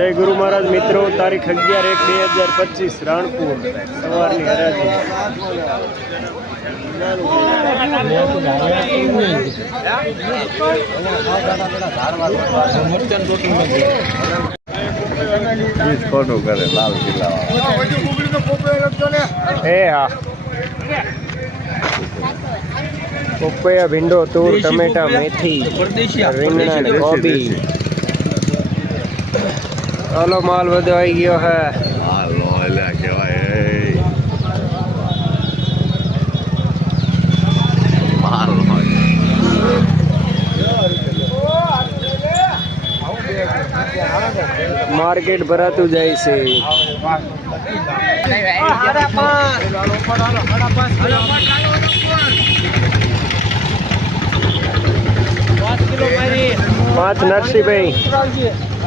જય ગુરુ મહારાજ મિત્રો તારીખ અગિયાર એક બે હજાર પચીસ રાણપુર સવારની હરાજી. કરે લાલ કિલ્લા એ હા. પપૈયા ભીંડો તૂર ટમેટા મેથી રીંગણા ને કોબી. ઓલો માલ બધો આવી ગયો હે હા લો એટલે કહેવાય એ માલ હોય માર્કેટ ભરાતું જાય છે પાંચ નરસિંહભાઈ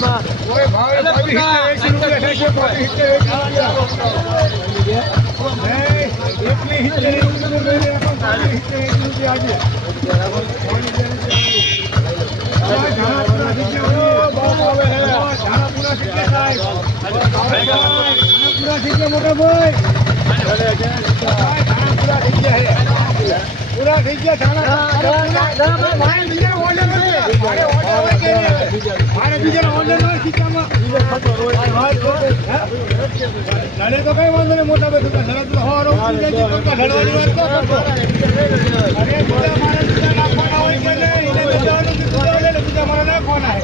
મારે બીજાનો ઓર્ડર નથી મારે બીજાનો ઓર્ડર નથી ખીચામાં કઈ વાંધો નહીં મોટા ભાઈ બીજા મારે બીજા નાખવાના હોય ને બીજા મારે નાખવાના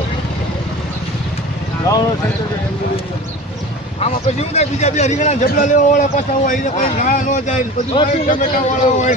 આમાં પછી શું બીજા બીજા રીંગણા ઝબલા લેવા વાળા પાછા હોય એને કઈ ઘણા ન જાય પછી વાળા હોય.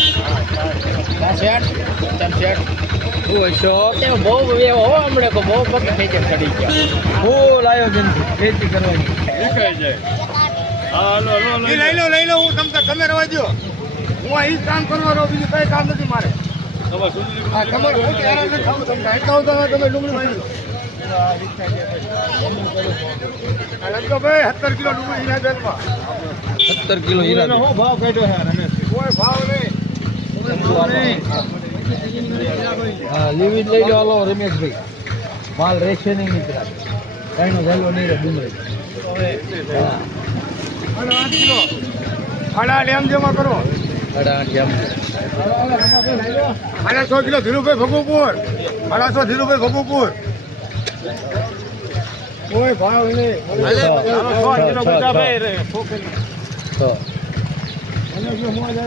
કિલો ઈ લઈ લો લઈ લો હું તમને તમે રવા દો હું અહીં કામ કરવા રહું બીજું કઈ કામ નથી મારે. તમારે હું તો નથી થવું તમને એટલા બધા તમે ડુંગળી વાળી લો. ભાઈ સત્તર કિલો હીરા ભાવ કાઢ્યો છે રમેશ કોઈ ભાવ નહીં. હા. લઈ લો હાલો રમેશભાઈ માલ રહેશે નહીં મિત્ર કઈનો વહેલો નહીં રહે ડુંગળી સાડા લેમ જેમાં કરો છ કિલો ધીરુભાઈ ભગુપુર સાડા ધીરુભાઈ ભગુપુર કોઈ ભાવ નહીં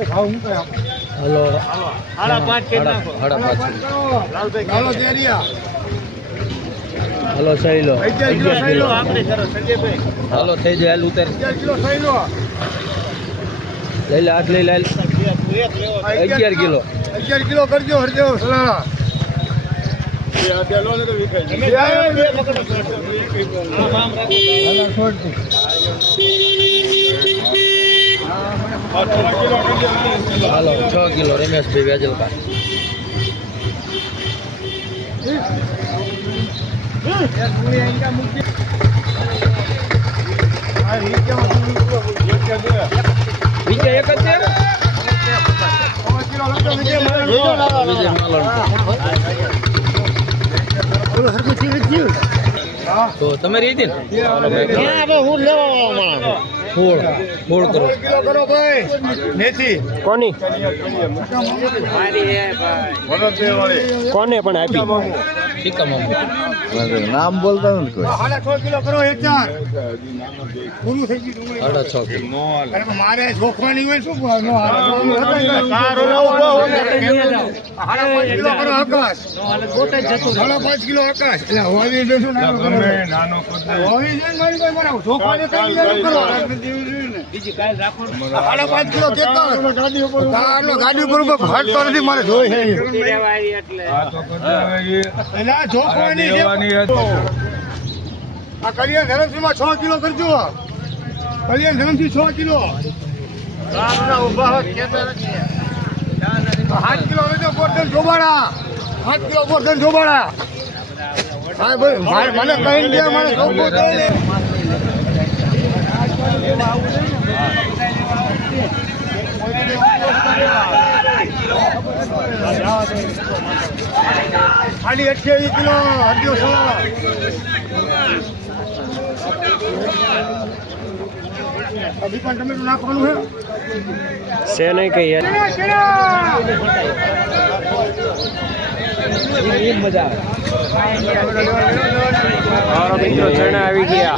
ભાવ હું. કઈ હાલો સાડા પાંચ સાડા પાંચ હાલો સહી લો કિલો અગિયાર સહી લો કિલો હાલો થઈ જાય હાલ ઉતર લઈ લે હાથ લઈ લે. અગિયાર કિલો અગિયાર કિલો કરજો હરજો હાલો છોડ દે. હાલો છ કિલો રમેશભાઈ વેજલકા બીજે એક જ છે? તો તમે રીતી ને? ફોડ ફોડ કરો. કિલો કરો ભાઈ મેથી. કોની? કોને પણ આપી? નામ બોલતા નથી કોઈ. કિલો કરો એક ચાર. પૂરું થઈ ગયું મારે જોખવાની હોય શું કિલો કરો આકાશ. સાડા પાંચ કિલો આકાશ. એટલે હોવી નાનો કરો? હોવી જોઈએ મારી ભાઈ મારા જોખવાની કઈ કિલો સાડા પાંચ કિલો કેતન. ગાડી ગાડી ઉપર ઊભો. નથી મારે. જોઈ છે એટલે. આ જોખવાની આ કલિયા ધરમસિંહમાં છ કિલો કરજો. કલિયા ધરમસિંહ છ કિલો. સાત કિલો લેજો ગોરધન જોબાડા. સાત કિલો ગોરધન જોબાડા. હા ભાઈ મારે- મને કહી દે મને ખાલી અઠ્યાવીસ કિલો હરદ્યો સવા હજી પણ ટમેટું નાખવાનું છે છે નહીં કઈ યાર. આવે ગયા!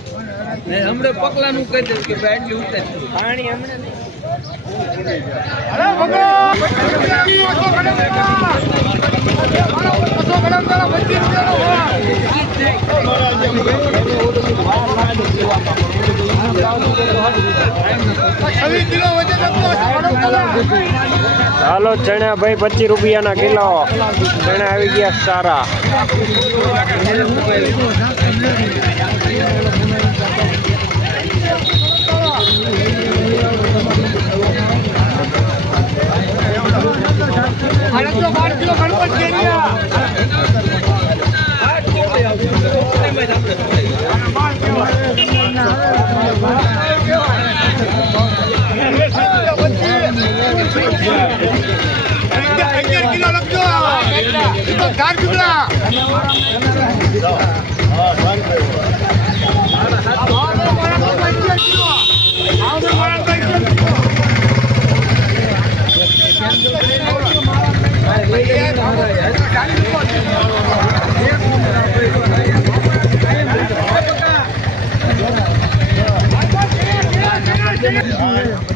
હમણે પગલાનું કહી દઉં કે ભાઈ આટલી પાણી હાલો ચણા ભાઈ પચીસ રૂપિયાના કિલો. ચણા આવી ગયા સારા. કિલો ગણપત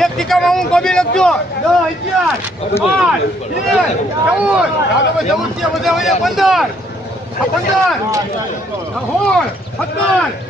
એક ટીકામાં હું કોબી લખજો દસ અગિયાર પાંચ તેર ચૌદ દાદા ચૌદ છે બધા પંદર પંદર સોળ સત્તર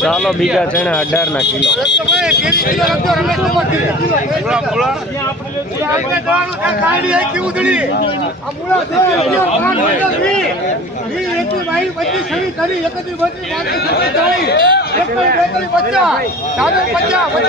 ચાલો બીજા ચણા અઢાર ના કિલો છે છે પચાસ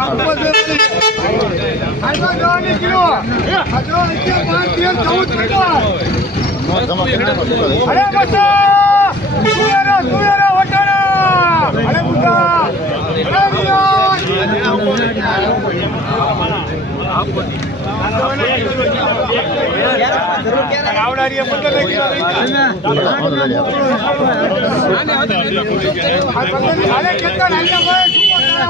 સાડો આવડાડીએ પંદર કિલો લઈ અરે કેટલા નાના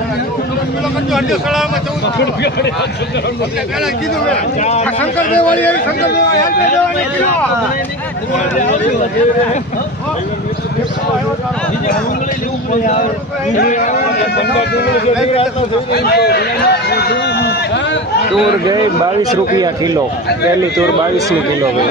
છે ભાઈ જાઓ તો ભાઈ ભાઈ છે બે વચ્ચે છે ભાઈ હજો સલાડા શંકર દેવાળી આવી શંકર તૂર ગઈ બાવીસ રૂપિયા કિલો. પહેલી તૂર બાવીસનું કિલો ગઈ.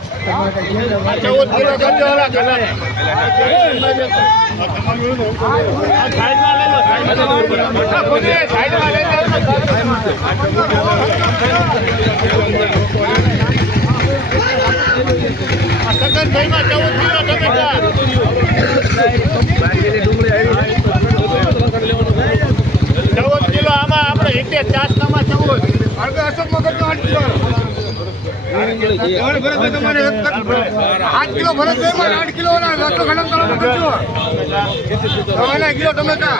ચૌદ કિલો આમાં આપણે એક ચાર ચૌદ. અશોક મગજ નો આઠ કિલો ભરત આઠ કિલો ભરત. માં આઠ કિલો ઓલા રસો ગણમ કરો કરજો તમારે કિલો ટમેટા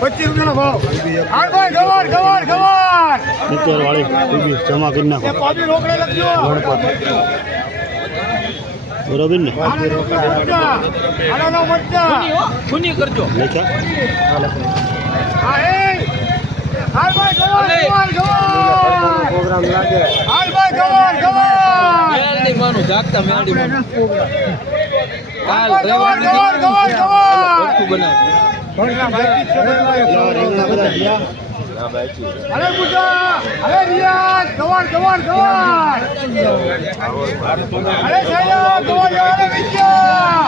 પચીસ રૂપિયાનો ભાવ. ગવાર ગવાર ગવાર વાળી જમા કરી નાખો. લખજો. બરોબર ને? હાલ પ્રોગ્રામ લાગે હાલ ભાઈ ગવાર ગવાર મેળડી માનું જાગતા મેળડી માનું કાલ ગવાર ગવાર ગવાર ગવાર ગવાર વસ્તુ બનાવજો અરે બુઢા અરે રિયાઝ ગવાર ગવાર ગવાર અરે સાહેબ ગવાર ગવાર વિદ્યા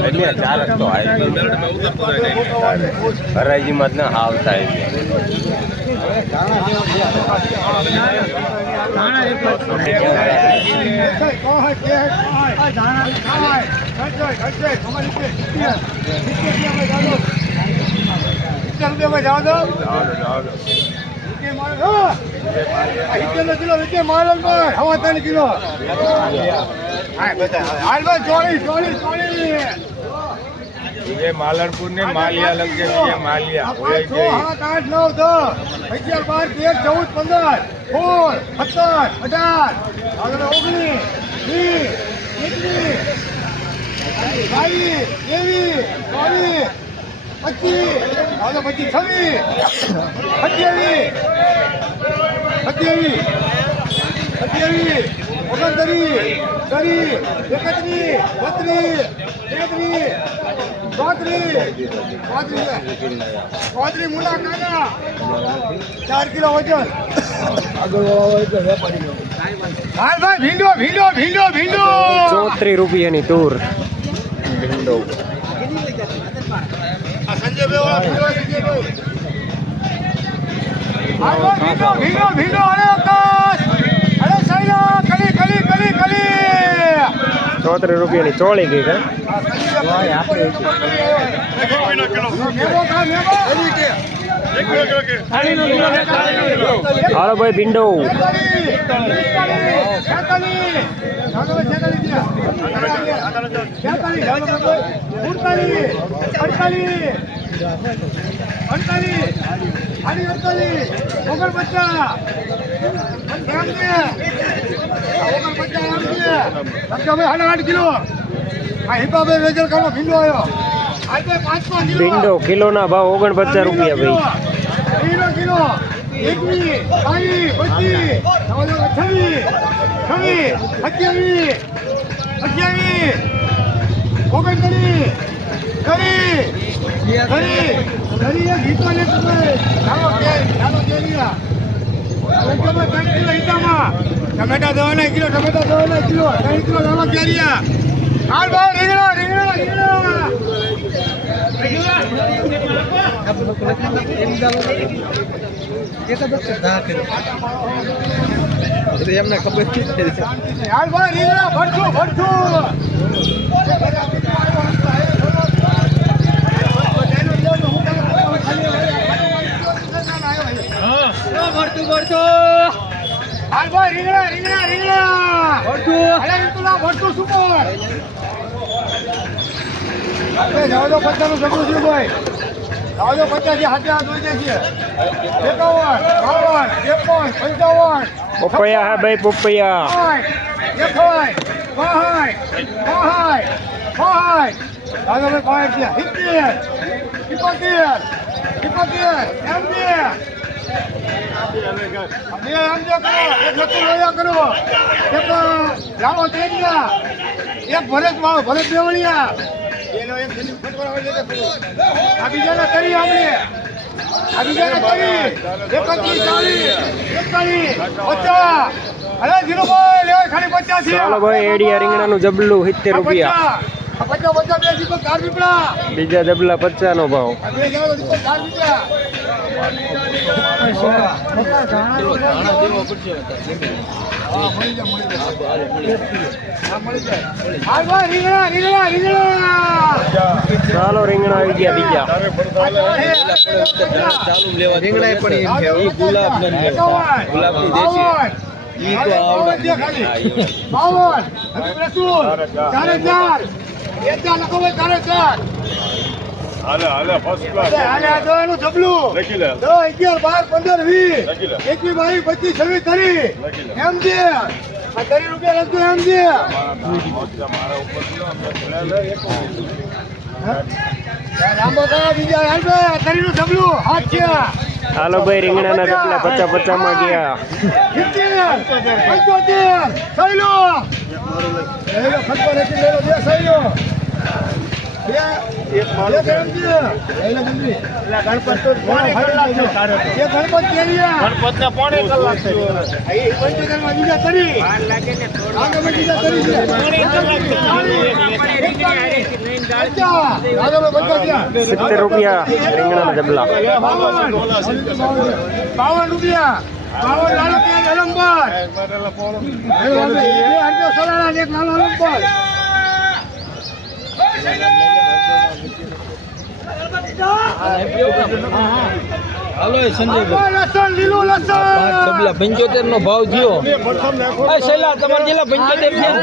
એટલે ચાર જ તો હરાજીમાં જ ના કિલો સિત્તેર માલ હવા ત્રણ કિલો. ચોવીસ ચોવીસ ચોવીસ એ માલણપુર ને માલિયા લખજે છે માલિયા. સાત આઠ નવ દસ. અગિયાર બાર તેર ચૌદ પંદર. સોળ સત્તર અઢાર. ઓગણીસ વીસ એકવીસ બાવીસ ત્રેવીસ ચોવીસ. પચીસ. આગળ પછી છવ્વીસ. સત્યાવીસ. સત્યાવીસ. સત્યાવીસ. ઓગણત્રીસ. ત્રીસ એકત્રીસ. બત્રીસ. તેત્રીસ. ચોત્રીસ. પાંત્રીસ. ચોત્રીસ મુલા કાકા ચાર કિલો વજન. હાલ ભાઈ ભીંડો ભીંડો ભીંડો ભીંડો. ચોત્રીસ રૂપિયાની ટૂર ભીંડો. હાલ ભીંડો ભીડો ભીડો અરે આકાશ અરે સૈલા કલી કલી કલી કલી ચોત્રીસ રૂપિયાની ચોળી ગઈ કા હાલો ભાઈ ભીંડો આઠ કિલો આ હિપાભાઈ વેજલ કાનો ભીંડો આવ્યો આજે પાંચસો કિલો ભીંડો કિલોના ભાવ ઓગણપચાસ રૂપિયા ભાઈ. કિલો કિલો એકવીસ બાવીસ પચીસ છવ્વીસ છવ્વીસ સત્યાવીસ અઠ્યાવીસ ઓગણત્રીસ ત્રીસ ટમેટા દવાના કિલો ટમેટા દવાના કિલો ત્રણ કિલો દવા કેરિયા હાલ ભાઈ રીંગણા રીંગણા રીંગણા એમને ખબર હાલ ભાઈ રીંગણા ભરતું ભરતું હાલ ભાઈ રીંગણા રીંગણા રીંગણા. ભરતું હાલે રીંગણા ભરતું શું બોલ? આપણે જાવ પચાસનું સગું ભાઈ. જાવ તો પચાસ હાથે હાથ હોય છે એકાવન બાવન ત્રેપન પંચાવન. પપૈયા હા ભાઈ પપૈયા get five, five, five, five. ભાઈ five છે. સિત્તેર, સિત્તોતેર, સિત્તોતેર. બે એંસી કરો, એક સત્તર લોયા કરો, એક રામો તેલિયા, એક ભરત ભરત બેવળિયા. એનો એક આવે છે આ બીજાને કરી આપણે. આ બીજાને કરી. એકત્રીસ ચાલીસ એકતાલીસ પચાસ. અરે ધીરુભાઈ લેવાય ખાલી પચાસ ચાલો ભાઈ એડિયા રીંગણાનું જબલું સિત્તેર રૂપિયા. બીજા ડબલા પચાસ નો ભાવ આ બે જાવ દીપક ચાર પીપળા હા, મળી જાય, મળી જાય. હા, મળી જાય. હાલ ભાઈ, રીંગણા, રીંગણા, રીંગણા. ચાલો રીંગણા આવી ગયા બીજા રીંગણા પણ ગુલાબ ગુલાબ ન દેશી ઈ તો આવડે ખાલી. બાવન, ચારે ચાર. એ ચાર લખો ભાઈ, તારે ચાર. હાલે હાલે ફર્સ્ટ ક્લાસ હાલે આ દવાનું જબલું. લખી લે દસ, અગિયાર, બાર, પંદર, વીસ. લખી લે. એકવીસ, બાવીસ, પચીસ, છવ્વીસ, ત્રીસ. લખી લે. એમ જે આ કરી રૂપિયા લખજો એમ જે મારા ઉપર લાંબો કયા બીજા હાલ ભાઈ, ત્રીસનું જબલું, હાથ છે. હાલો ભાઈ રીંગણાના જબલા પચાસ પચાસમાં ગયા પંચોતેર, સૈલો. સિત્તેર રૂપિયા રીંગણાના ડબલા બાવન રૂપિયા. બાવન લાલો અલંબર એક નાનો અલંબર હાલો સંજયભાઈ લીલું લસણ પંચોતેર નો ભાવ થયો શૈલા છેલ્લા જેલા પંચોતેર ભાવ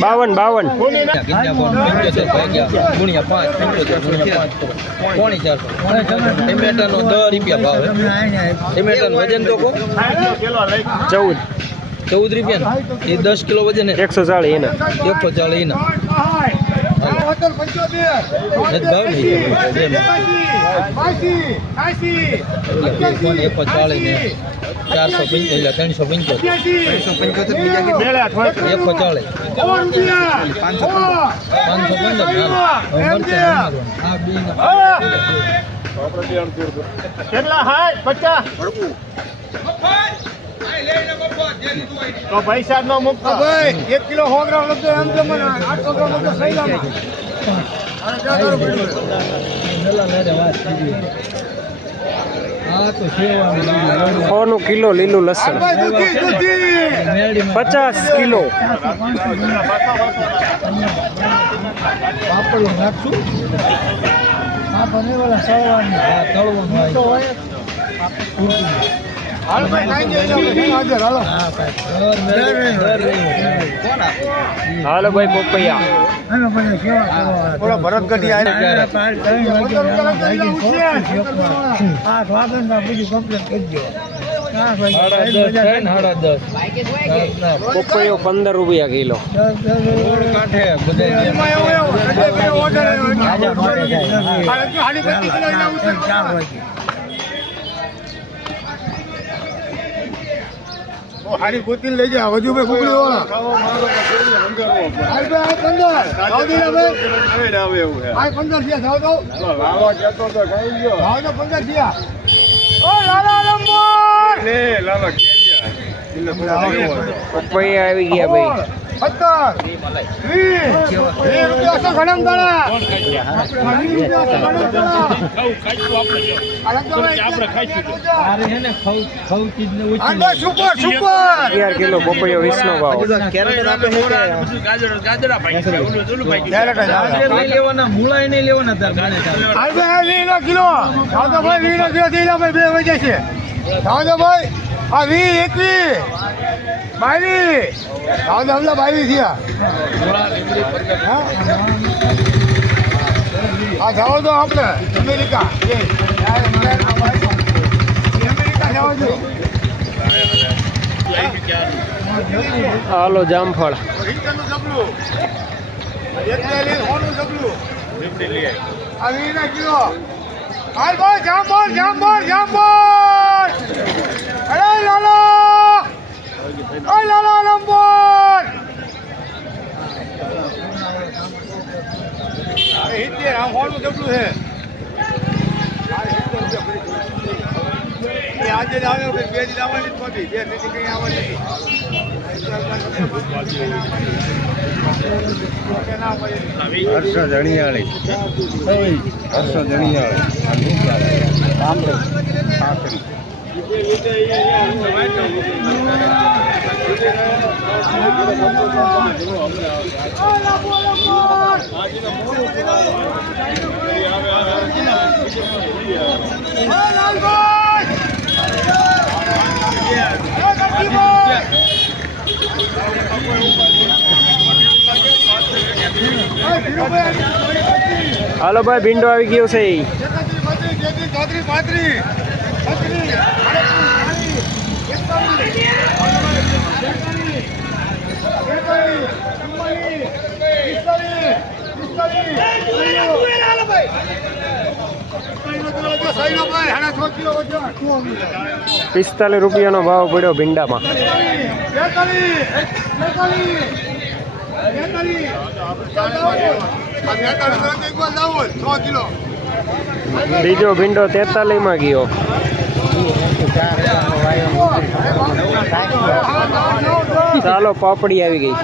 બાવન. બાવન ગુણ્યા પાંચ પંચોતેર ગુણ્યા પાંચ પોણી ચારસો ટમેટા નો દસ રૂપિયા ભાવ ટમેટા નું વજન તો કહો ચૌદ. ચૌદ રૂપિયા એ દસ કિલો વજન એકસો ચાલીસ એના એકસો ચાલીસ એના ચારસો પંચોતેર ત્રણસો પંચોતેર એકસો ચાલીસ પાંચસો પંદર કેટલા હાય પચાસ તો પૈસા નો મુક્ત ભાઈ એક કિલો સો ગ્રામ લખતો એમ તો મને આઠસો ગ્રામ લખતો સૈલામાં કિલો લીલું લસણ. પચાસ કિલો. પાપડ નાખશું. તળવાનું. હોય. હાલ ભાઈ પોપૈયા. થોડા ભરત ના, પોપૈયો પંદર રૂપિયા કિલો. રોડ હારી ગોતી લઈ જા હજુ ભાઈ કુકડી ભાઈ. પંદર થયા જાવ તો પંદર થયા. ઓ લાલા આવી ગયા ભાઈ. સત્તર રૂપિયા સો ઘણા દાણા સુપર સુપર. અગિયાર કિલો પોપૈયો વીસ ભાવ. કિલો. કિલો ભાઈ બે વજે છે. ભાઈ આ વી એકવીસ બાવીસ દાદા હમણાં બાવીસ થયા. હા? આ જાઓ તો આપણે અમેરિકા. હાલો જામફળ. જામફળ, જામફળ, જામફળ. અરે લાલો. ઓય la આ સોનું જબલું છે. આજે જ આવ્યો કે બે દિન આવવાની જ નહોતી. બે કંઈ આવવાની નથી. હર્ષ જણિયાળી હર્ષ જણિયાળી હાલો ભાઈ ભીંડો આવી ગયો છે. પિસ્તાલીસ રૂપિયાનો ભાવ પડ્યો ભીંડામાં. બીજો ભીંડો તેતાલીસમાં ગયો. ચાલો પાપડી આવી ગઈ.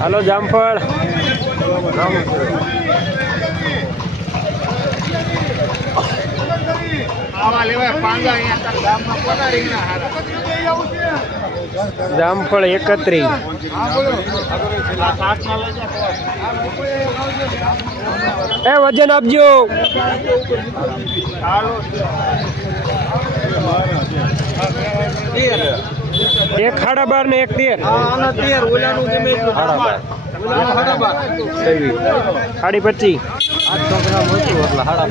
હાલો જામફળ. આવા લેવાય પાંદા અહીંયા ગામમાં કોના રીંગણા હારા. જામફળ એકત્રીસ એ વજન આપજો. એક સાડા બાર ને એક તેર. સાડી ઓલાનું સાડા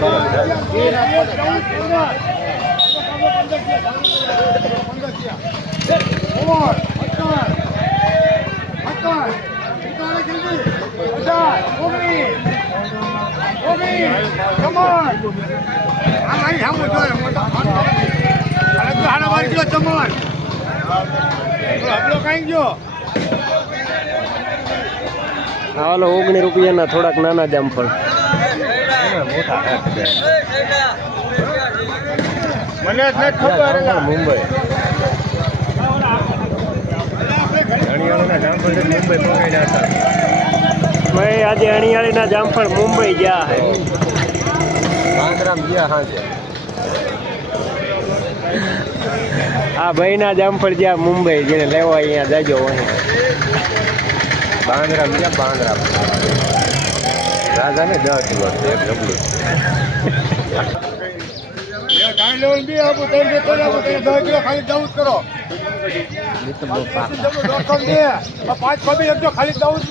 બાર ઉમર, અઠાર, અઠાર, અઠાર જલ્દી, અઢાર, ઓગણીસ, ઓગણીસ, ચમન. આ મારી સામું જોયો, મોટો હાડા કિલો ચમન. તો હબલો કાંઈ ગયો? હાલો ઓગણીસ રૂપિયાના થોડાક નાના જામફળ મને જ નથી ખબર. મુંબઈ ભાઈ આજે અણિયાળીના જામફળ મુંબઈ ગયા હે. પાંચરામ ગયા હાજે આ ભાઈના જામફળ જ્યાં મુંબઈ જેને લેવા અહીંયા જાજો હોય ગયા પાંદરામ રાજા ને દસ વર્ષ એક ડબલું ખાલી દઉં કરો. પાંચ કબી આપજો ખાલી દઉં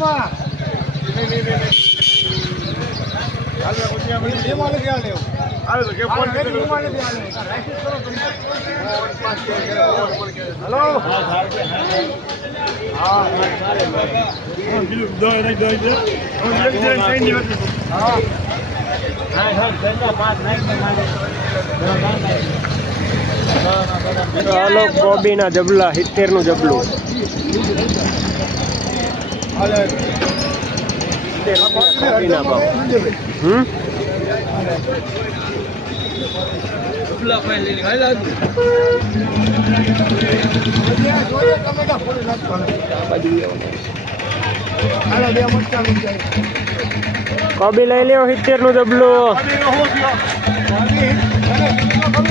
હાલો હા લેવું. હાલો તો જે ફોન કરી હાલો કોબીના જબલા સિત્તેરનું જબલું. હમ? કોબી લઈ લ્યો સિત્તેરનું લ્યો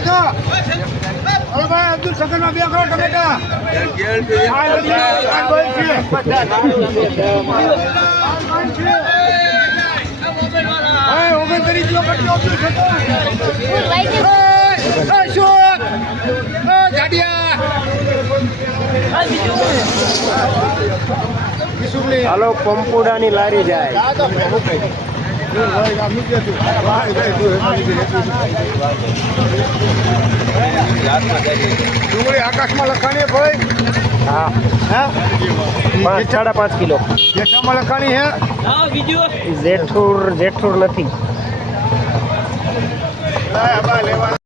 દો હવે ભાઈ અબ્દુલ સગનમાં બે કરો ટમેટા ઓગણત્રીસ કિલો કટલો અબ્દુલ સગન. અશોક! જાડિયા! હાલો પંપુડાની લારી જાય. ડુંગળી આકાશમાં લખાણી ભાઈ? હા. હા? સાડા પાંચ કિલો. જેઠામાં લખાણી હે? જેઠુર જેઠુર નથી. લેવા